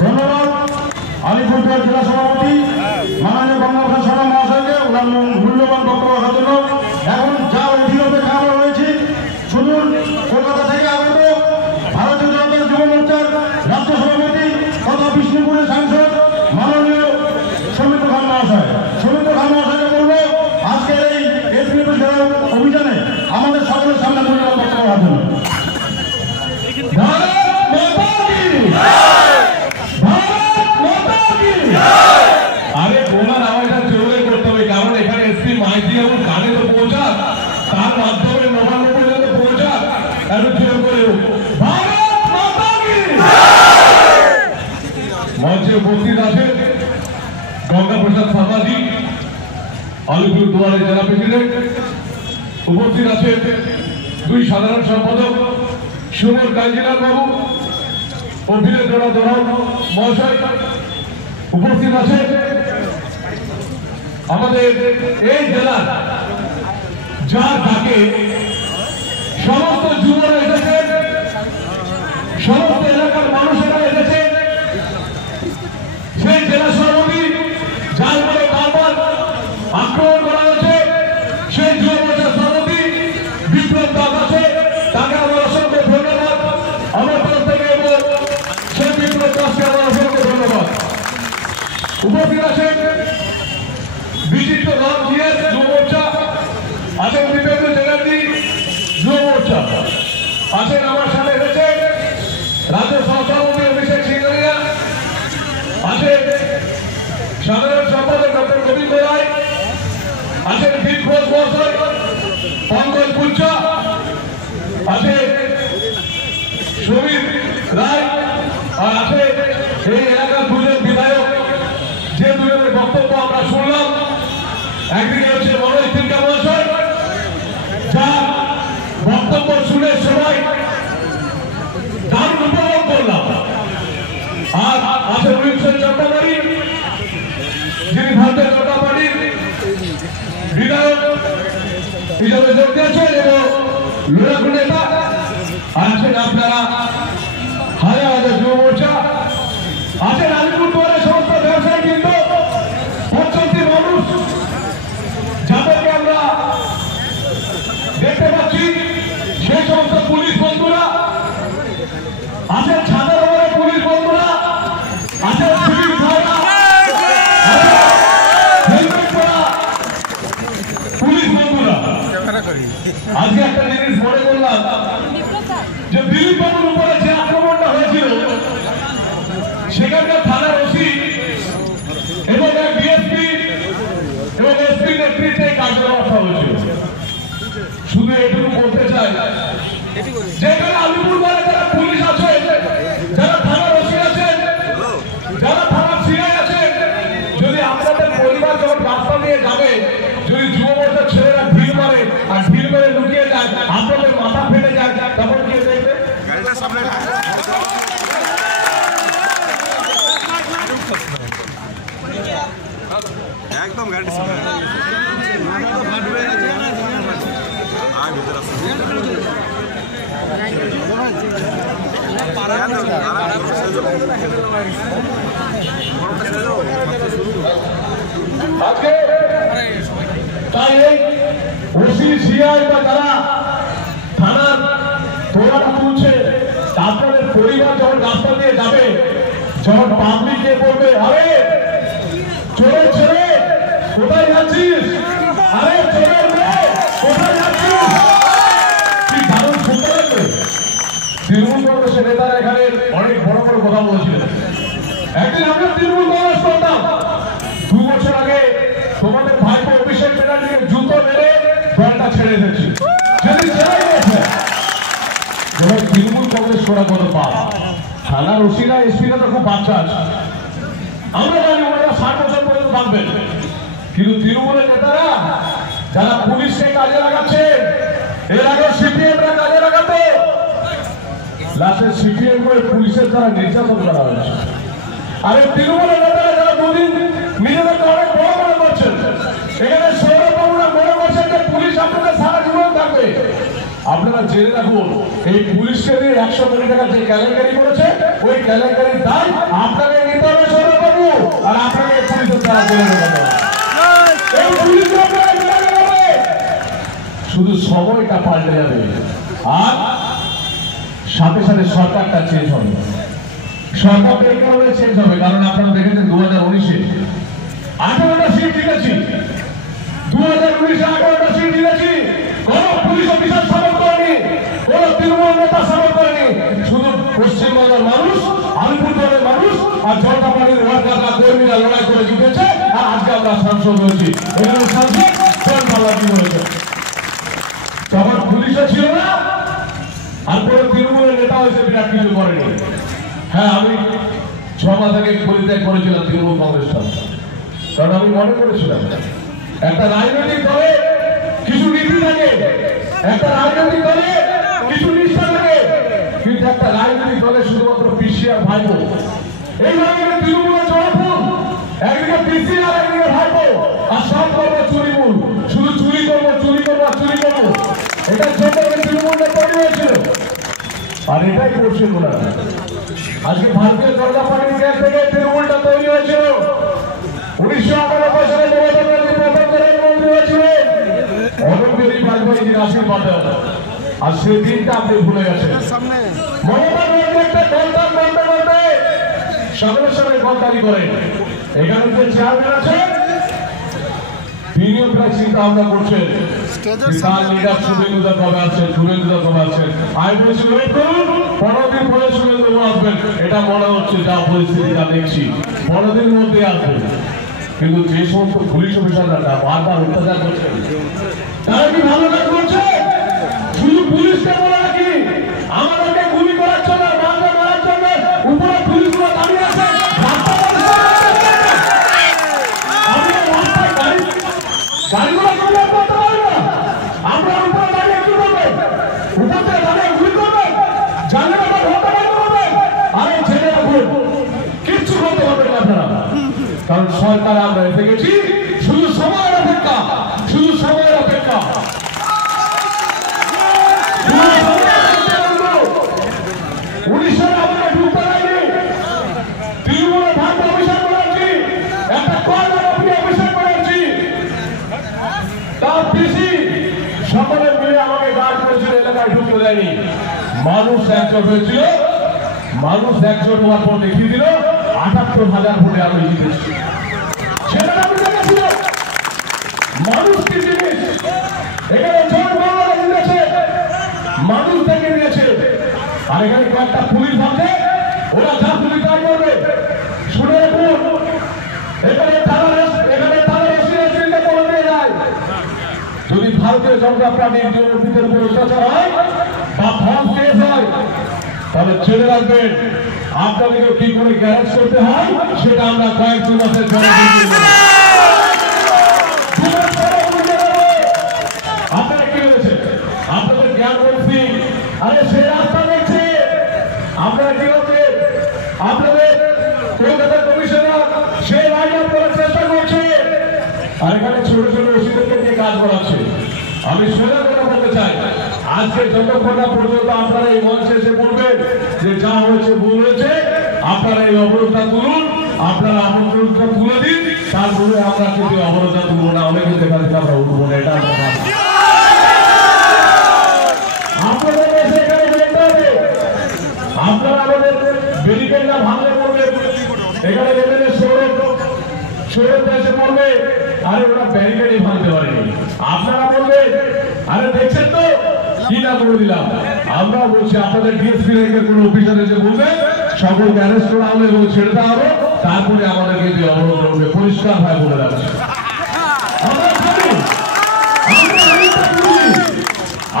ধন্যবাদ আলিপুরদুয়ার জেলা সভাপতি মাননীয় গঙ্গাপ্রসাদ শর্মা মহাশয়কে ওনার মূল্যবান বক্তব্য রাখার জন্য। এখন যা অধীনতে খাওয়া হয়েছে, শুনুন কলকাতা থেকে আগত ভারতীয় জনতা যুব মোর্চার রাজ্য সভাপতি তথা বিষ্ণুপুরের সাংসদ মাননীয় সৌমিত্র খান মহাশয়। সৌমিত্র খান মহাশয়কে বলবো আজকের এই এসপিএফ অভিযানে আমাদের সকলের সামনে মূল্যবান বক্তব্য রাখার জন্য। আরে বোমার আওয়াজটা জোরে করতে হবে, কারণ এখানে এসপি মাইতি এবং কানে তো পৌঁছাক, তার মাধ্যমে নবান্ন পর্যন্ত পৌঁছাক। একটু জোর করে মঞ্চে উপস্থিত আছেন গঙ্গাপ্রসাদ শর্মাজি, আলিপুরদুয়ারের জেলা প্রেসিডেন্ট। উপস্থিত আছেন দুই সাধারণ সম্পাদক সুমন কাঞ্জিলাল বাবু ও বীরেন্দ্র দোরাও মহাশয়। উপস্থিত আছে আমাদের এই জেলার যার ডাকে সমস্ত যুবরা এসেছেন, সমস্ত এলাকার মানুষেরা এসেছেন। সেই জেলা সভাপতি যার উপরে বারবার আক্রমণ করা হয়েছে, সেই যুব মোর্চার সভাপতি বিপ্লব দাস আছে, তাকে আমার অসংখ্য ধন্যবাদ আমার তরফ থেকে, এবং সেই বিপ্লব দাসকে আমার অসংখ্য ধন্যবাদ। উপস্থিত আছেন বিচিত্র রাম জিএস যুব মোর্চা, আছেন দীপেন্দ্র চ্যাটার্জি যুব মোর্চা, আছেন আমার সাথে এসেছেন রাজ্য সহসভাপতি অভিষেক সিংহরিয়া, আছেন সাধারণ সম্পাদক ডক্টর গোবিন্দ রায়, আছেন বীর ঘোষ মহাশয়, পঙ্কজ পুঞ্চা, আছেন সমীর রায়, আর আছে এই এলাকার দুজন বিধায়ক, যে দুজনের বক্তব্য আমরা শুনলাম। একদিকে হচ্ছে মনোজ তিলকা মহাশয়, যার বক্তব্য শুনে সবাই দারুণ উপভোগ করলাম। আর আছে উইলসন চট্টোপাধ্যায়, যিনি ভারতীয় জনতা পার্টির বিধায়ক হিসাবে যোগ দিয়েছেন এবং লড়াকু নেতা। আছেন আপনারা হাজার হাজার যুব মোর্চা, আছেন আলিপুরদুয়ারের সমস্ত ব্যবসায়ী, কিন্তু পঞ্চাশটি মানুষ যাদেরকে আমরা দেখতে পাচ্ছি, সেই সমস্ত পুলিশ বন্ধুরা আছেন, ছাদের উপরে পুলিশ বন্ধুরা আছেন, সিভিক ভাইরা, হেলমেট পরা পুলিশ বন্ধুরা। আজকে একটা জিনিস মনে করলাম যে দিলীপ বাবুর উপরে যে আক্রমণটা হয়েছিল, সেখানকার থানার ওসি এবং ডিএসপি এবং এসপি নেতৃত্বে কার্যকর্তা হয়েছিল। শুধু এটুকু বলতে চাই, যেখানে আলিপুরদুয়ারে যারা পুলিশ আছে, যারা থানার ওসি আছেন, যারা থানার সিআই আছেন, যদি আপনাদের পরিবার যখন রাস্তা নিয়ে যাবে, যদি যুব মোর্চার ছেলেরা ভিড় মারে আর ভিড় করে লুকিয়ে যায়, আপনাদের মাথা ফেটে যায়, তখন কে দেখবে? একদম গাড়ির সামনে আজকে তাই ওসি সিআই বা যারা থানার তোড়াটা তুলছে, আপনাদের পরিবার যখন রাস্তা দিয়ে যাবে, যখন পাবলিক কে বলবে, আরে চোরের ছেলে কোথায় যাচ্ছিস, আরে চোরের মেয়ে কোথায় যাচ্ছিস, কি দারুণ শুনতে লাগবে। তৃণমূল কংগ্রেসের নেতারা এখানে অনেক বড় বড় কথা বলেছিলেন। একদিন আমরা তৃণমূল কংগ্রেস করতাম, 2 বছর আগে তোমাদের ভাইপো অভিষেক ব্যানার্জিকে জুতো মেরে দলটা ছেড়ে এসেছি, সেদিন ছেড়ে গেছে। এবার তৃণমূল কংগ্রেস করা কত পাপ। থানার ওসিরা এসপিরা তো খুব বাচ্চা আছে, আমরা জানি ওনারা 60 বছর পর্যন্ত থাকবেন, কিন্তু তৃণমূলের নেতারা যারা পুলিশকে কাজে লাগাচ্ছে, এর আগে সিপিএমরা কাজে লাগাতো, লাস্টে সিপিএম করে পুলিশের দ্বারা নির্যাতন করা হয়েছে। আরে তৃণমূলের নেতারা যারা দুদিন নিজেদেরকে অনেক বড় মনে করছেন, এখানে সৌরভবাবুরা মনে করছেন যে পুলিশ আপনাদের সারা জীবন থাকবে। আপনারা জেনে রাখুন, এই পুলিশকে দিয়ে 100 কোটি টাকা যে কেলেঙ্কারি করেছে, ওই কেলেঙ্কারির দায় আপনাকে নিতে হবে সৌরভবাবু, আর আপনাকে পুলিশের দ্বারা জেলে ঢোকাতে হবে। এই পুলিশ আপনাকে জেলে ঢোকাবে, শুধু সময়টা পাল্টে যাবে আর সাথে সাথে সরকারটা চেঞ্জ হবে। সরকারটা এই কারণে চেঞ্জ হবে কারণ আপনারা দেখেছেন 2019-এ 18টা সিট জিতেছি, 2019-এ 18টা সিট জিতেছি। কোন পুলিশ অফিসার সাপোর্ট করেনি, কোন তৃণমূল নেতা সাপোর্ট করেনি, শুধু পশ্চিমবঙ্গের মানুষ, আলিপুরদুয়ারের মানুষ আর জনতা পার্টির ওয়ার্কাররা কর্মীরা লড়াই করে জিতেছে। আর আজকে আমরা সাংসদ হয়েছি। এখানে সাংসদ জনতা হয়েছে। তখন পুলিশও ছিল না আর কোন তৃণমূলের নেতা হয়েছে বিরাট কিছু করেনি। হ্যাঁ, আমি 6 মাস আগে পরিত্যাগ করেছিলাম তৃণমূল কংগ্রেসটা, কারণ আমি মনে করেছিলাম একটা রাজনৈতিক দলে কিছু নীতি থাকে, একটা রাজনৈতিক দলে কিছু নিষ্ঠা থাকে, কিন্তু একটা রাজনৈতিক দলে শুধুমাত্র পিসি আর ভাইপো, এইভাবে তৃণমূলের জনফুল, একদিকে পিসি আর একদিকে ভাইপো, আর সব করবো চুরিমূল, শুধু চুরি করবো চুরি করবো আর চুরি করবো, এটার জন্য তৃণমূলটা তৈরি হয়েছিল। আর এটাই করছেন ওনারা। আজকে ভারতীয় জনতা পার্টির কাছ থেকে তৃণমূলটা তৈরি হয়েছিল। 1998 সালে মমতা ব্যানার্জি প্রথম প্রধানমন্ত্রী হয়েছিলেন, অটল বিহারী বাজপেয়ীর আশীর্বাদ, আর সেই দিনটা আপনি ভুলে গেছেন। মমতা ব্যানার্জি একটা গলদান বলতে বলতে সঙ্গে সঙ্গে গলদারি করেন। এখানে যে চেয়ারম্যান আছে তিনিও প্রায় চিন্তা ভাবনা করছেন বিশাল লিডার শুভেন্দুদা কবে আছেন, শুভেন্দুদা কবে আছেন। আমি বলছি ওয়েট করুন, 15 দিন পরে শুভেন্দু আসবেন, এটা মনে হচ্ছে যা পরিস্থিতি যা দেখছি 15 দিনের মধ্যে আসবেন। কিন্তু যে সমস্ত পুলিশ অফিসাররা বারবার অত্যাচার করছেন তারা কি ভালো কাজ করছে? শুধু পুলিশকে বলে রাখি, আমাদেরকে গুলি করার জন্য, মারতে মারার জন্য উপরে পুলিশগুলো দাঁড়িয়ে আছে। গাড়িগুলো কমপ্লেন করতে পারি না, আমরা উপরে দাঁড়িয়ে কি করবেন? উপর থেকে দাঁড়িয়ে গুলি করবেন, জানলে আমার হতে বন্ধ করবেন। আরে ছেলে রাখুন, কিচ্ছু করতে হবে না আপনারা, কারণ সরকার আমরা এসে গেছি। শুধু সময়ের অপেক্ষা, শুধু সময়ের অপেক্ষা। উড়িষ্যার আমাকে ঢুকতে দেয়নি, তৃণমূলের ভারত অভিষেক করেছি, একটা কর্মী অভিষেক করেছি, তার পিসি সকলে মিলে আমাকে গার্ড করেছিল, এলাকায় ঢুকতে দেয়নি। মানুষ একজোট হয়েছিল, মানুষ একজোট হওয়ার পর দেখিয়ে দিল 78,000 ভোটে আমি জিতেছি। সেটা আমি দেখেছিল মানুষ কি জিনিস, এখানে জোট বাংলা জিতেছে, মানুষ দেখে দিয়েছে। আর এখানে কয়েকটা পুলিশ আছে, ওরা যা পুলিশ তাই করবে। শুনে রাখুন, এখানে তারা রসিদে করে দিয়ে যায়। যদি ভারতীয় জনতা পার্টির জনগণের উপর অত্যাচার হয় বা ফলস কেস হয়, তাহলে ছেড়ে রাখবেন। আপনাদেরকে কি করে গ্যারেজ করতে হয় সেটা আমরা কয়েক মাসের জন্য আপনারা কি হয়েছে, আপনাদের জ্ঞান বলছি। আরে সে রাস্তা দেখছে, আপনারা কি হচ্ছে, আপনাদের কলকাতা কমিশনার সে লাইন আপ করার চেষ্টা করছে, আর এখানে ছোট ছোট ওসিদেরকে নিয়ে কাজ করাচ্ছে। আমি সোজা কথা বলতে চাই, আজকে যতক্ষণ না পর্যন্ত আপনারা এই মঞ্চে এসে বলবেন যে যা হয়েছে ভুল হয়েছে, আপনারা এই অবরোধটা তুলুন, আপনারা আমন্ত্রণটা তুলে দিন, তারপরে আমরা কিন্তু অবরোধটা তুলবো না, অনেকে দেখা থেকে আমরা উঠবো না। এটা আপনাদের এসে এখানে বলতে হবে, আপনারা আমাদের ব্যারিকেড না ভাঙলে বলবেন, এখানে দেখবেন সৌরভ এসে বলবে আরে ওরা ব্যারিকেডই ভাঙতে পারেনি, আপনারা বলবেন আরে দেখছেন তো কি না করে দিলাম। আমরা বলছি আপনাদের ডিএসপি র্যাঙ্কের কোন অফিসার এসে বলবে সকলকে অ্যারেস্ট করা হবে এবং ছেড়ে দেওয়া হবে, তারপরে আমাদেরকে দিয়ে অবরোধ করবে, পরিষ্কার ভাবে বলে যাচ্ছে।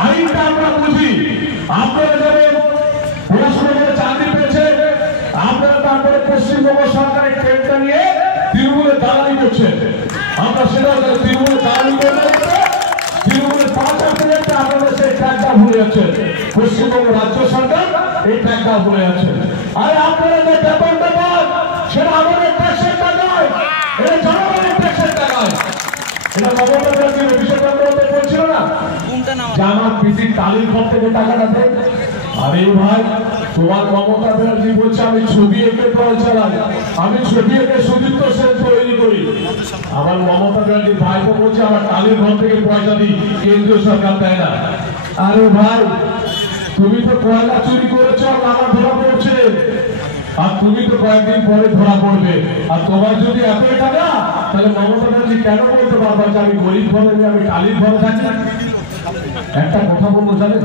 আইনটা আমরা বুঝি, আপনারা যাবেন পড়াশোনা করে চাকরি পেয়েছে, আপনারা তারপরে পশ্চিমবঙ্গ সরকারের ট্রেনটা নিয়ে তৃণমূলের দালালি করছেন। আমরা সেটা তৃণমূলের দালালি করতে তৃণমূলের 5% আপনাদের সেই ট্যাগটা ভুলে যাচ্ছেন, পশ্চিমবঙ্গ রাজ্য সরকার এই ট্যাগটা ভুলে যাচ্ছেন। আর আপনারা যে ব্যাপারটা পান সেটা আমাদের ট্যাক্সের টাকায়, এটা জনগণের ট্যাক্সের টাকায়। এটা মমতা ব্যানার্জি অভিষেক বন্দ্যোপাধ্যায় বলছিল না যে আমার পিসির তালির ঘর থেকে টাকাটা দেয়। আরে ভাই তোমার মমতা ব্যানার্জি বলছে আমি ছবি এঁকে দল চালাই, আমি ছবি এঁকে সুদীপ্ত সেন তৈরি করি। আমার মমতা ব্যানার্জি ভাইপো বলছে আমার টালির ঘর থেকে পয়সা দিই, কেন্দ্রীয় সরকার দেয় না। আরে ভাই, তুমি তো কয়লা চুরি করেছ, আমার ধরা পড়ছে, আর তুমি তো কয়েকদিন পরে ধরা পড়বে। আর তোমার যদি এতই টাকা, তাহলে মমতা ব্যানার্জি কেন বলতে পারবা যে আমি গরিব ঘরে নেই, আমি টালির ঘরে থাকি? একটা কথা বলবো জানেন,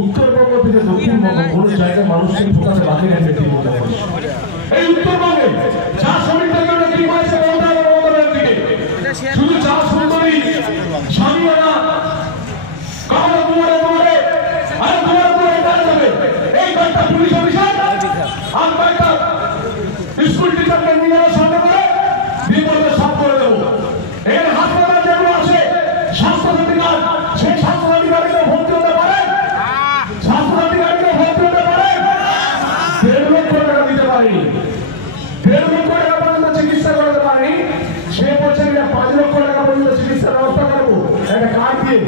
উত্তরবঙ্গ থেকে দক্ষিণবঙ্গ কোন জায়গায় মানুষকে ঢোকাতে বাকি রাখবে। এই উত্তরবঙ্গে চা শ্রমিকদের জন্য কি হয়েছে শুধু চা সুন্দরী স্বামীরা কারো দুয়ারে দুয়ারে আরে দুয়ারে দুয়ারে দাঁড়িয়ে যাবে। এই কয়েকটা পুলিশ অফিসার আর কয়েকটা স্কুল টিচারকে নিয়ে যাওয়ার সঙ্গে করে বিপদে সাফ করে দেবো। এর হাসপাতাল যেগুলো আছে স্বাস্থ্যসাথী কার্ড, সেই স্বাস্থ্যসাথী কার্ডে ভর্তি হতে পারে, স্বাস্থ্যসাথী কার্ডে ভর্তি হতে পারে। 1.5 লক্ষ টাকা দিতে পারি, 1.5 লক্ষ টাকা পর্যন্ত চিকিৎসা করতে পারি। সে বলছে 5 লক্ষ টাকা পর্যন্ত চিকিৎসার ব্যবস্থা করবো একটা কার্ড দিয়ে।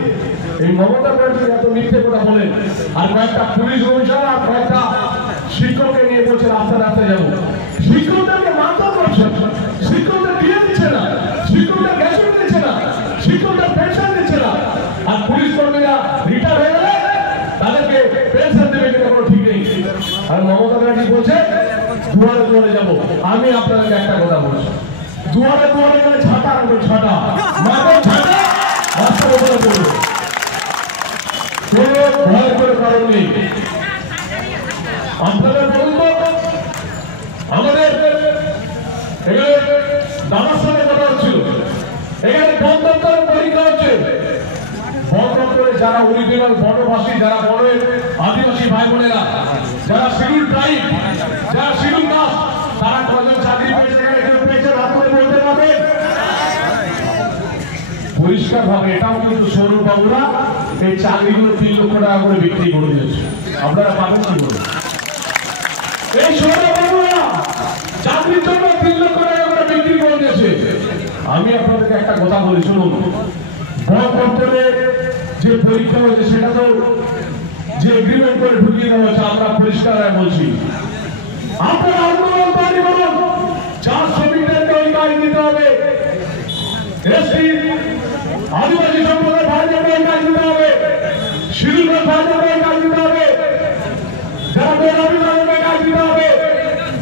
এই মমতা ব্যানার্জি এত মিথ্যে কথা বলেন, আর কয়েকটা পুলিশ অফিসার আর কয়েকটা শিক্ষককে নিয়ে বলছে রাস্তা রাস্তায় যাবো। শিক্ষকদেরকে মারধর করছে, শিক্ষকদের দিয়ে দিচ্ছে না, শিক্ষকদের গ্যাস দিচ্ছে না, শিক্ষকদের পেনশন দিচ্ছে না। আর পুলিশ কর্মীরা রিটায়ার হয়ে গেলে তাদেরকে পেনশন দেবে কিনা কোনো ঠিক নেই। আর মমতা ব্যানার্জি বলছে দুয়ারে দুয়ারে যাবো। আমি আপনাদেরকে একটা কথা বলছি, দুয়ারে দুয়ারে গেলে ছাটা আনবে, ছাটা মারবে, ছাটা রাস্তার উপরে পড়বে, কোনো ভয় করে কারণ নেই। আপনাদের বলুন তো, আমাদের এখানে দাদার সঙ্গে কথা হচ্ছিল, এখানে বন দপ্তরের পরীক্ষা হচ্ছে। বন দপ্তরে যারা অরিজিনাল বনবাসী, যারা বনের আদিবাসী ভাই বোনেরা, যারা শিডিউল ট্রাইব, যারা শিডিউল কাস্ট, তারা কজন চাকরি পেয়েছে, কেউ পেয়েছে হাত করে বলতে পারবে পরিষ্কার ভাবে? এটাও কিন্তু সৌরভ বাবুরা এই চাকরিগুলো 3 লক্ষ টাকা করে বিক্রি করে দিয়েছে। আপনারা পাবেন কি বলুন? এই সৌরভ বাবুরা চাকরির জন্য 3 লক্ষ টাকা করে বিক্রি করে দিয়েছে। আমি আপনাদেরকে একটা কথা বলি শুনুন, বন দপ্তরের যে পরীক্ষা হয়েছে সেটা তো যে এগ্রিমেন্ট করে ঢুকিয়ে দেওয়া হয়েছে। আমরা পরিষ্কার বলছি, আপনারা আন্দোলন তৈরি করুন, চা শ্রমিকদেরকে ওই কাজ দিতে হবে, এসটি আদিবাসী সম্প্রদায়ের ভাইদেরকে ওই কাজ দিতে হবে, শিডিউল ভাইদেরকে ওই কাজ দিতে হবে, যারা বেনামি তাদেরকে কাজ দিতে হবে,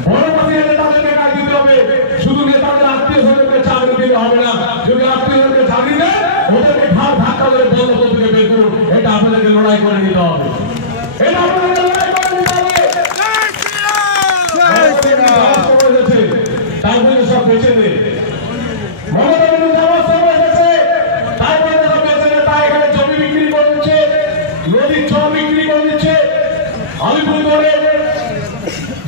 বনবাসী তাদেরকে কাজ দিতে হবে। শুধু নেতাদের আত্মীয়-স্বজনকে চাকরি দিতে হবে না। যদি আত্মীয়-স্বজনকে চাকরি দেয়, ওদেরকে ঘাড় ধাক্কা ধরে বন্ধ করতে বের করুন। এটা আপনাদেরকে লড়াই করে নিতে হবে, এটা আপনাদেরকে লড়াই করে নিতে হবে। তাই বলে সব বেঁচে নেই, মমতা ব্যানার্জি যাওয়ার সময় এসেছে, তাই বলে সব বেঁচে নেই। তাই এখানে জমি বিক্রি করে দিচ্ছে, নদীর জল বিক্রি করে দিচ্ছে, আলিপুরদুয়ারে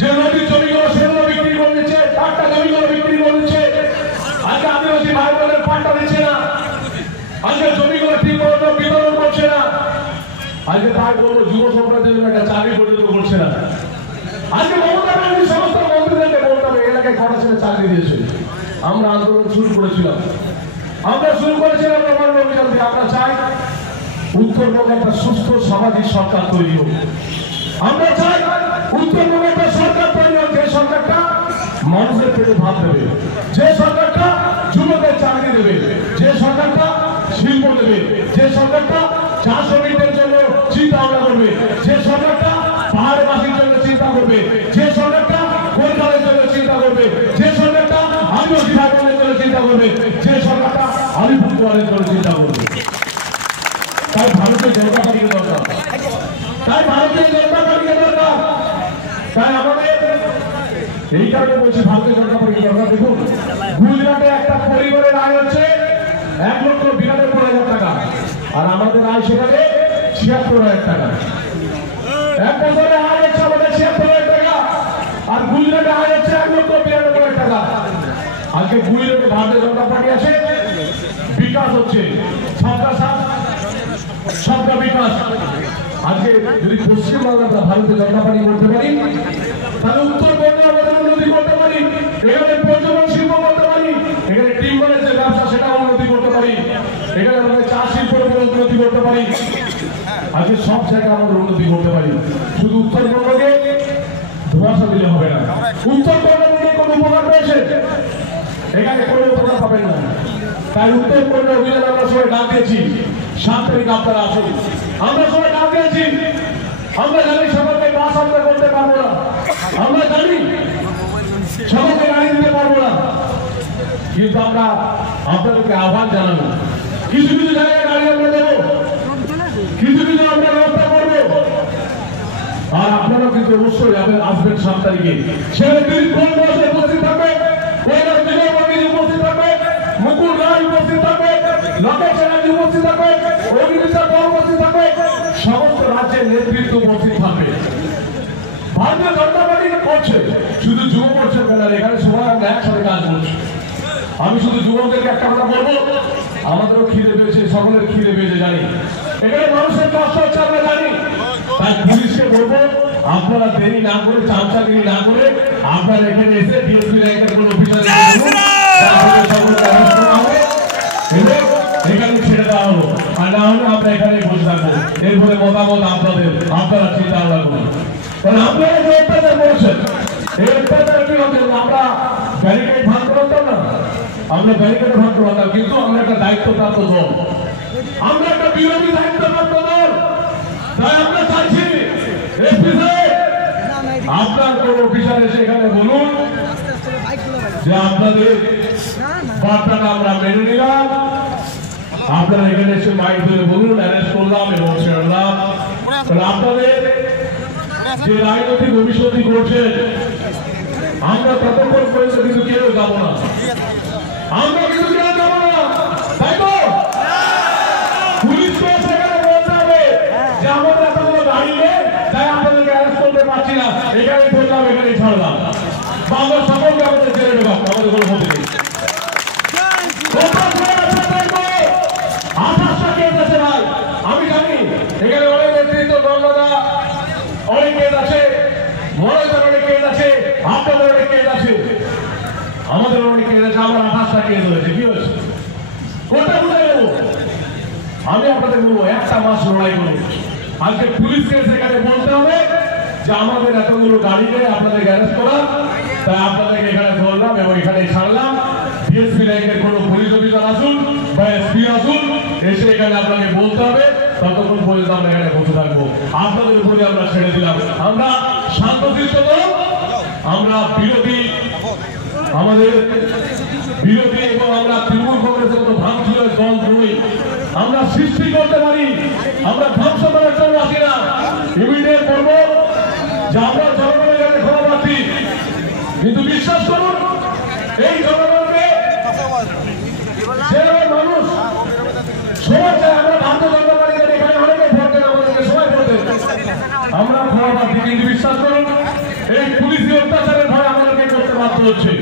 যে নদীর জমিগুলো সেগুলো বিক্রি করে দিচ্ছে, পাট্টা জমিগুলো বিক্রি করে দিচ্ছে। আজকে আদিবাসী ভাই বোনের পাট্টা দিচ্ছে না, আজকে জমিগুলো ঠিক মতো বিতরণ করছে না। আজকে তাই বলবো যুব সম্প্রদায়ের জন্য একটা চাকরি পর্যন্ত করছে না। আজকে মমতা ব্যানার্জি সমস্ত মন্ত্রীদেরকে বলতে হবে এলাকায় কটা ছেলে চাকরি দিয়েছে। আমরা আন্দোলন শুরু করেছিলাম, আমরা শুরু করেছিলাম নবান্ন অভিযান দিয়ে। আমরা চাই উত্তরবঙ্গে একটা সুস্থ সামাজিক সরকার তৈরি হোক। আমরা চাই উত্তরবঙ্গে একটা সরকার তৈরি হোক, যে সরকারটা মানুষের পেটে ভাত দেবে, যে সরকারটা যুবকদের চাকরি দেবে, যে সরকারটা শিল্প দেবে, যে সরকারটা চা শ্রমিকদের জন্য চিন্তা ভাবনা করবে, যে সরকারটা পাহাড়বাসীর জন্য চিন্তা করবে, যে সরকারটা কলকাতার জন্য চিন্তা করবে, যে সরকারটা আদিবাসী ভাই বোনের জন্য চিন্তা করবে, যে সরকারটা আলিপুরদুয়ারের জন্য চিন্তা করবে। তাই ভারতীয় জনতা পার্টিকে দরকার, তাই ভারতীয় জনতা পার্টিকে দরকার। তাই আমাদের এই কারণে বলছি ভারতীয় জনতা পার্টিকে দরকার। দেখুন, গুজরাটে একটা পরিবারের আয় হচ্ছে 1,92,000 টাকা, আর আমাদের আয় সেখানে 76,000 টাকা। এক বছরে আয় হচ্ছে আমাদের 76,000 টাকা, আর গুজরাটে আয় হচ্ছে 1,92,000 টাকা। আজকে গুজরাটে ভারতীয় জনতা পার্টি আছে, বিকাশ হচ্ছে, সবটা বিকাশ। আজকে যদি পশ্চিমবাংলা ভারতীয় জনতা পার্টি করতে পারি, তাহলে উত্তরবঙ্গে আমাদের উন্নতি করতে পারি, এখানে পর্যটন শিল্প করতে পারি, এখানে টিম্বারের যে ব্যবসা সেটা উন্নতি করতে পারি, এখানে আমাদের চা শিল্পের উপর উন্নতি করতে পারি। আজকে সব জায়গায় আমাদের উন্নতি করতে পারি। শুধু উত্তরবঙ্গকে উত্তরবঙ্গের দিকে কোনো উপকার পেয়েছে? এখানে কোনো উপকার পাবেন না। তাই উত্তরবঙ্গে অভিযান আমরা সবাই ডাক দিয়েছি, 7 তারিখ আপনারা আসুন। আমরা সবাই ডাক দিয়েছি, আমরা জানি সবাইকে বাস আমরা করতে পারবো না, আমরা জানি সবাইকে গাড়ি দিতে পারবো না, কিন্তু আমরা আপনাদেরকে আহ্বান জানাবো, কিছু কিছু জায়গায় গাড়ি আমরা দেবো, কিছু কিছু আমরা ব্যবস্থা করবো। আর আপনারা কিন্তু অবশ্যই আসবেন 7 তারিখে। সেখানে তিনি কোন বসে উপস্থিত থাকবে, কৈলাস বিজয়বাবু উপস্থিত থাকবে, মুকুল রায় উপস্থিত থাকবে, লোকেশ চ্যাটার্জি উপস্থিত থাকবে, অগ্নিমিত্রা কর উপস্থিত থাকবে, সমস্ত রাজ্যের নেতৃত্ব উপস্থিত থাকবে। ভারতীয় জনতা পার্টি করছে, শুধু যুব করছে না, এখানে সবাই আমরা একসাথে কাজ করছি। আমি শুধু যুবকদেরকে একটা কথা বলবো, আমাদেরও খিদে পেয়েছে, সকলের খিদে পেয়েছে জানি, এখানে মানুষের কষ্ট হচ্ছে আমরা জানি। তাই পুলিশকে বলবো, আপনারা দেরি না করে, চামচাগিরি না করে, আপনারা এখানে এসে ডিএসপি র্যাঙ্কের কোন অফিসার এখানে ছেড়ে দেওয়া হলো, আর না হলে আমরা এখানে বসে থাকবো। এরপরে মতামত আপনাদের, আপনারা চিন্তা ভাবনা করুন। কারণ আপনারা যে অত্যাচার করছেন, এই অত্যাচার কি হচ্ছে? আমরা ব্যারিকেড ভাগ করতাম না, আমরা ব্যারিকেড ভাগ করতাম, কিন্তু আমরা একটা দায়িত্বপ্রাপ্ত দল, আমরা একটা বিরোধী দায়িত্বপ্রাপ্ত দল। তাই আমরা চাইছি আপনার কোন অফিসার এসে এখানে বলুন যে আপনাদের বার্তাটা আমরা মেনে নিলাম, আপনারা এখানে এসে মাইক ধরে বলুন অ্যারেস্ট করলাম এবং ছেড়লাম। আপনাদের যে রাজনৈতিক ভবিষ্যৎ করছেন, আমরা ততক্ষণ পর্যন্ত কিন্তু কেউ যাব না, আমরা কিন্তু কেউ যাব না, তাই তো? পুলিশকে সেখানে বলতে হবে যে আমাদের এতগুলো গাড়ি নেই, তাই আপনাদেরকে অ্যারেস্ট করতে পারছি না, এখানেই ধরলাম, এখানেই ছাড়লাম, বা আমরা সকলকে আমাদের জেলে ঢোকাম, আমাদের কোনো ক্ষতি নেই। আমি জানি এখানে অনেক নেতৃত্ব, গঙ্গাদা অনেক কেস আছে, মনোজার অনেক কেস আছে, আপনাদের অনেক কেস আছে, আমাদের অনেক কেস আছে, আমার 28টা কেস হয়েছে। কি হয়েছে? কোনটা বুঝে নেবো? আমি আপনাদের বলবো, একটা মাস লড়াই করুন। আজকে পুলিশকে সেখানে বলতে হবে যে আমাদের এতগুলো গাড়ি নেই, আপনাদেরকে অ্যারেস্ট করা, তাই আপনাদেরকে এখানে ধরলাম এবং এখানে ছাড়লাম। ডিএসপি র্যাঙ্কের কোনো পুলিশ অফিসার আসুন বা এসপি আসুন, এসে এখানে আপনাকে বলতে হবে, ততক্ষণ পর্যন্ত আমরা এখানে বসে থাকবো। আপনাদের উপরে আমরা ছেড়ে দিলাম। আমরা শান্তশিষ্ট দল, আমরা বিরোধী, আমাদের বিরোধী এবং আমরা তৃণমূল কংগ্রেসের মতো ভাঙচুরের দল নই। আমরা সৃষ্টি করতে পারি, আমরা ধ্বংস করার জন্য আসি না। ইমিডিয়েট করবো যে আমরা জনগণের কাছে ক্ষমা প্রার্থী, কিন্তু বিশ্বাস করুন এই জনগণকে যেভাবে মানুষ সবাই চায়, আমরা ভারতীয় জনতা পার্টি এখানে অনেকে ভোট দেন, আমাদেরকে সবাই ভোট দেন, আমরা ক্ষমা প্রার্থী, কিন্তু বিশ্বাস করুন এই পুলিশি অত্যাচারের ভয় আমাদেরকে করতে বাধ্য হচ্ছে।